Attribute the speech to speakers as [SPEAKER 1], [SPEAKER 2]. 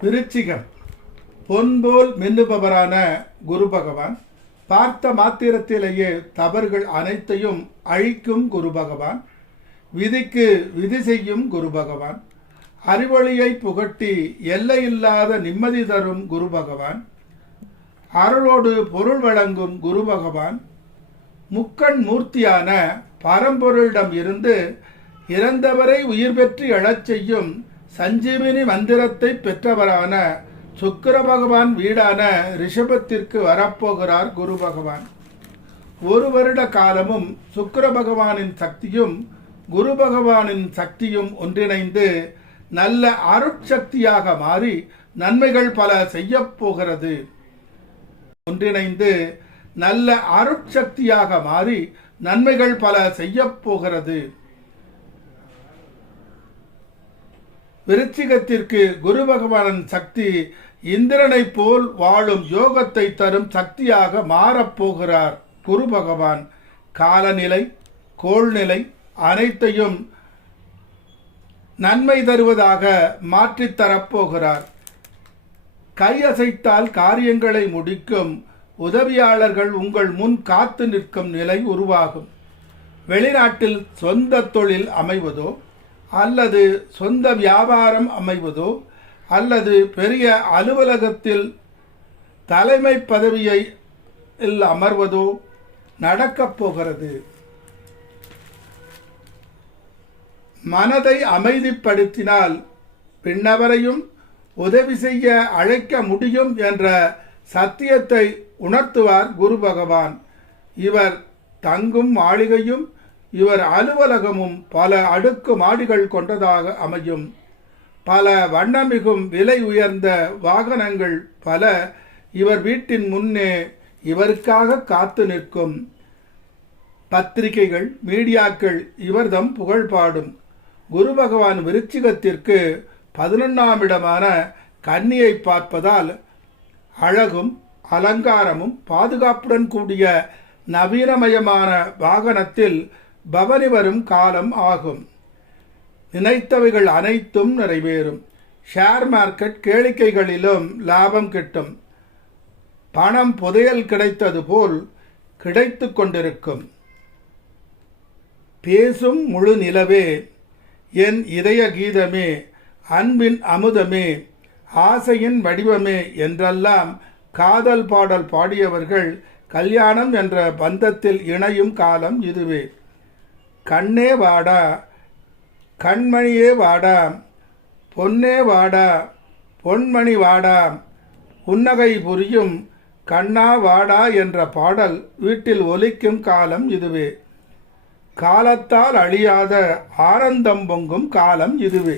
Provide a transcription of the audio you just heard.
[SPEAKER 1] விருச்சிகம் பொன்போல் மின்னுபவரான குரு பகவான் பார்த்த மாத்திரத்திலேயே தவறுகள் அனைத்தையும் அழிக்கும் குரு பகவான் விதிக்கு விதி செய்யும் குரு பகவான் அறிவொளியை புகட்டி எல்லையில்லாத நிம்மதி தரும் குரு பகவான் அருளோடு பொருள் வழங்கும் குரு பகவான் முக்கண் மூர்த்தியான பரம்பொருளிடம் இருந்து இறந்தவரை உயிர் பெற்று எழச் செய்யும் சஞ்சீவினி மந்திரத்தை பெற்றவரான சுக்கர பகவான் வீடான ரிஷபத்திற்கு வரப்போகிறார் குரு பகவான் ஒரு வருட காலமும் சுக்கர பகவானின் சக்தியும் குரு பகவானின் சக்தியும் ஒன்றிணைந்து நல்ல அருட்சக்தியாக மாறி நன்மைகள் பல செய்யப் போகிறது. ஒன்றிணைந்து நல்ல அருட்சக்தியாக மாறி நன்மைகள் பல செய்யப் போகிறது. விருச்சிகத்திற்கு குரு பகவானின் சக்தி இந்திரனைப் போல் வாழும் யோகத்தை தரும் சக்தியாக மாறப்போகிறார் குரு பகவான். காலநிலை கோள்நிலை அனைத்தையும் நன்மை தருவதாக மாற்றித் தரப்போகிறார். கையசைத்தால் காரியங்களை முடிக்கும் உதவியாளர்கள் உங்கள் முன் காத்து நிற்கும் நிலை உருவாகும். வெளிநாட்டில் சொந்த தொழில் அமைவதோ அல்லது சொந்த வியாபாரம் அமைவதோ அல்லது பெரிய அலுவலகத்தில் தலைமை பதவியை இல் அமர்வதோ நடக்கப் போகிறது. மனதை அமைதிப்படுத்தினால் பின்னவரையும் உதவி செய்ய அழைக்க முடியும் என்ற சத்தியத்தை உணர்த்துவார் குரு பகவான். இவர் தங்கும் மாளிகையும் இவர் அலுவலகமும் பல அடுக்கு மாடிகள் கொண்டதாக அமையும். பல வண்ணமிகும் விலை உயர்ந்த வாகனங்கள் பல இவர் வீட்டின் முன்னே இவருக்காக காத்து நிற்கும். பத்திரிகைகள் மீடியாக்கள் இவர்தம் புகழ் பாடும். குரு பகவான் விருச்சிகத்திற்கு பதினொன்றாம் இடமான கன்னியை பார்ப்பதால் அழகும் அலங்காரமும் பாதுகாப்புடன் கூடிய நவீனமயமான வாகனத்தில் பவனி வரும் காலம் ஆகும். நினைத்தவைகள் அனைத்தும் நிறைவேறும். ஷேர் மார்க்கெட் கேளிக்கைகளிலும் லாபம் கிட்டும். பணம் புதையல் கிடைத்தது போல் கிடைத்து கொண்டிருக்கும். பேசும் முழு நிலவே என் இதய கீதமே அன்பின் அமுதமே ஆசையின் வடிவமே என்றெல்லாம் காதல் பாடல் பாடியவர்கள் கல்யாணம் என்ற பந்தத்தில் இணையும் காலம் இதுவே. கண்ணே வாடா கண்மணியே வாடா பொன்னே வாடா பொன்மணி வாடா புன்னகை புரியும் கண்ணா வாடா என்ற பாடல் வீட்டில் ஒலிக்கும் காலம் இதுவே. காலத்தால் அழியாத ஆனந்தம் பொங்கும் காலம் இதுவே.